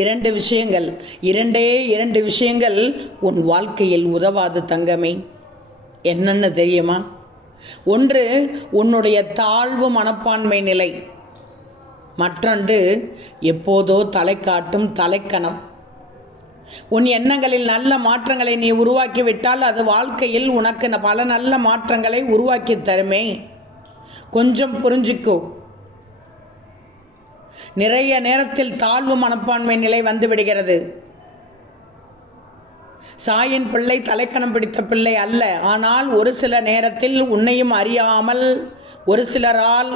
இரண்டு விஷயங்கள் உன் வாழ்க்கையில் உதவாது தங்கமே. என்னன்னு தெரியுமா? ஒன்று உன்னுடைய தாழ்வு மனப்பான்மை நிலை, மற்றொன்று எப்போதோ தலை காட்டும் தலைக்கணம். உன் எண்ணங்களில் நல்ல மாற்றங்களை நீ உருவாக்கிவிட்டால் அது வாழ்க்கையில் உனக்கு பல நல்ல மாற்றங்களை உருவாக்கி தருமே. கொஞ்சம் புரிஞ்சுக்கோ. நிறைய நேரத்தில் தாழ்வு மனப்பான்மை நிலை வந்து விடுகிறது. சாயின் பிள்ளை தலைக்கணம் பிடித்த பிள்ளை அல்ல. ஆனால் ஒரு சில நேரத்தில் உன்னையும் அறியாமல் ஒரு சிலரால்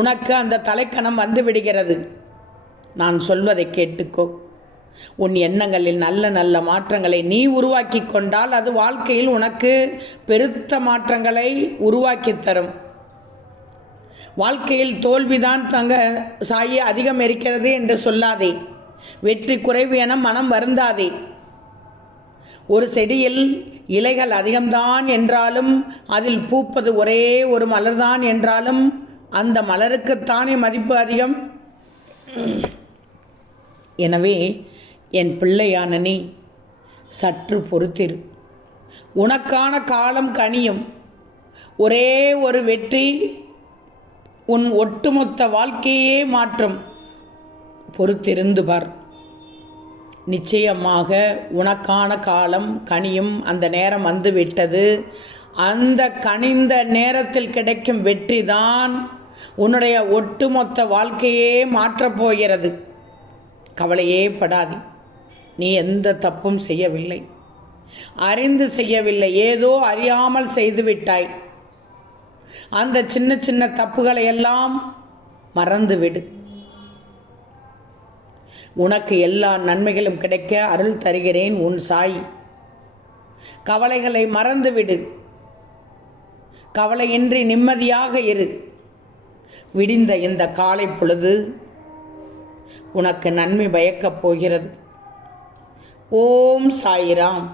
உனக்கு அந்த தலைக்கணம் வந்து விடுகிறது. நான் சொல்வதை கேட்டுக்கோ. உன் எண்ணங்களில் நல்ல நல்ல மாற்றங்களை நீ உருவாக்கி கொண்டால் அது வாழ்க்கையில் உனக்கு பெருத்த மாற்றங்களை உருவாக்கி தரும். வாழ்க்கையில் தோல்விதான் தங்க சாயி அதிகம் இருக்கிறது என்று சொல்லாதே. வெற்றி குறைவு என மனம் வருந்தாதே. ஒரு செடியில் இலைகள் அதிகம்தான் என்றாலும் அதில் பூப்பது ஒரே ஒரு மலர்தான் என்றாலும் அந்த மலருக்குத்தானே மதிப்பு அதிகம். எனவே என் பிள்ளையான நீ சற்று பொறுத்திரு. உனக்கான காலம் கனியும். ஒரே ஒரு வெற்றி உன் ஒட்டுமொத்த வாழ்க்கையே மாற்றும். பொறுத்திருந்து பார். நிச்சயமாக உனக்கான காலம் கனியும். அந்த நேரம் வந்துவிட்டது. அந்த கனிந்த நேரத்தில் கிடைக்கும் வெற்றி தான் உன்னுடைய ஒட்டுமொத்த வாழ்க்கையே மாற்றப் போகிறது. கவலையே படாதே. நீ எந்த தப்பும் செய்யவில்லை, அறிந்து செய்யவில்லை, ஏதோ அறியாமல் செய்துவிட்டாய். அந்த சின்ன சின்ன தப்புகளை எல்லாம் மறந்துவிடு. உனக்கு எல்லா நன்மைகளும் கிடைக்க அருள் தருகிறேன் உன் சாய். கவலைகளை மறந்துவிடு. கவலையின்றி நிம்மதியாக இரு. விடிந்த இந்த காலை பொழுது உனக்கு நன்மை பயக்கப் போகிறது. ஓம் சாய்ராம்.